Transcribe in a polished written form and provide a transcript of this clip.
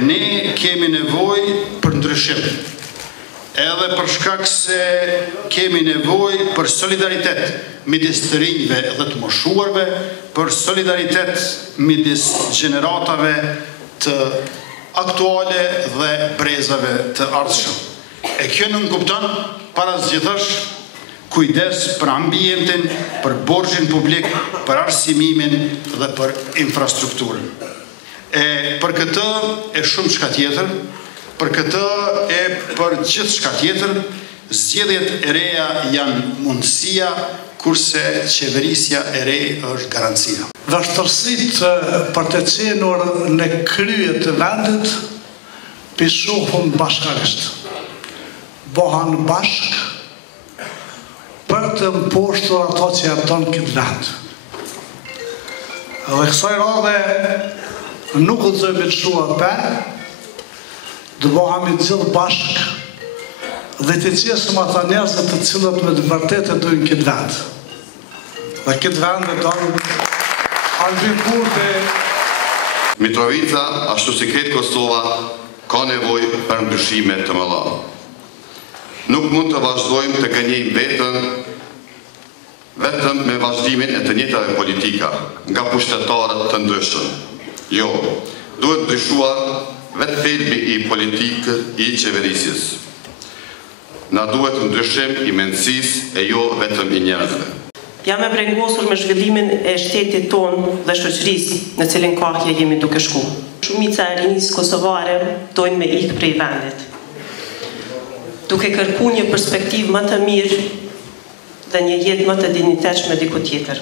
Ne kemi nevojë për ndryshim, edhe për shkak se kemi nevojë për solidaritet midis të rinjve dhe të moshuarve, për solidaritet midis gjeneratave të aktuale dhe brezave të ardhshëm. E kjo nuk kupton para zgjidhësh kujdes për ambientin, për borxhin publik, për arsimimin dhe për infrastrukturën. Për këtë e shumë çka tjetër, për këtë e për gjithë çka tjetër, zgjedhjet e reja janë mundësia, kurse qeverisja e re është garancia. Vështërsitë për të cenur në krye të vendit pishohën bashkarisht. Bohan bashk për të mposhtur ato që jeton këtë vend. Dhe kësaj radhe nuk guxojmë të shuar për, dhe bohemi të gjithë bashk dhe të qesëm ata njerëzit të cilët me të vërtetë dojnë këtë vend. Dhe këtë vend e dojnë Albin Kurti. Mitrovica, ashtu si kretë Kosova, ka nevojë për ndryshime të mëdha. Nuk mund të vazhdojmë të gënjejmë vetëm me vazhdimin e të njëjtave politika nga pushtetarët të ndryshëm. Jo, duhet ndryshuar vetë thelbi i politikë i qeverisjes. Na duhet ndryshim i mendësisë e jo vetëm i njerëzve. Jam e brengosur me zhvillimin e shtetit tonë dhe shoqërisë në cilin kahje jemi duke shku. Shumica e rinisë kosovare dojnë me ikë prej vendit, duke kërku një perspektivë më të mirë dhe një jetë më të dinjitetshme diku tjetër.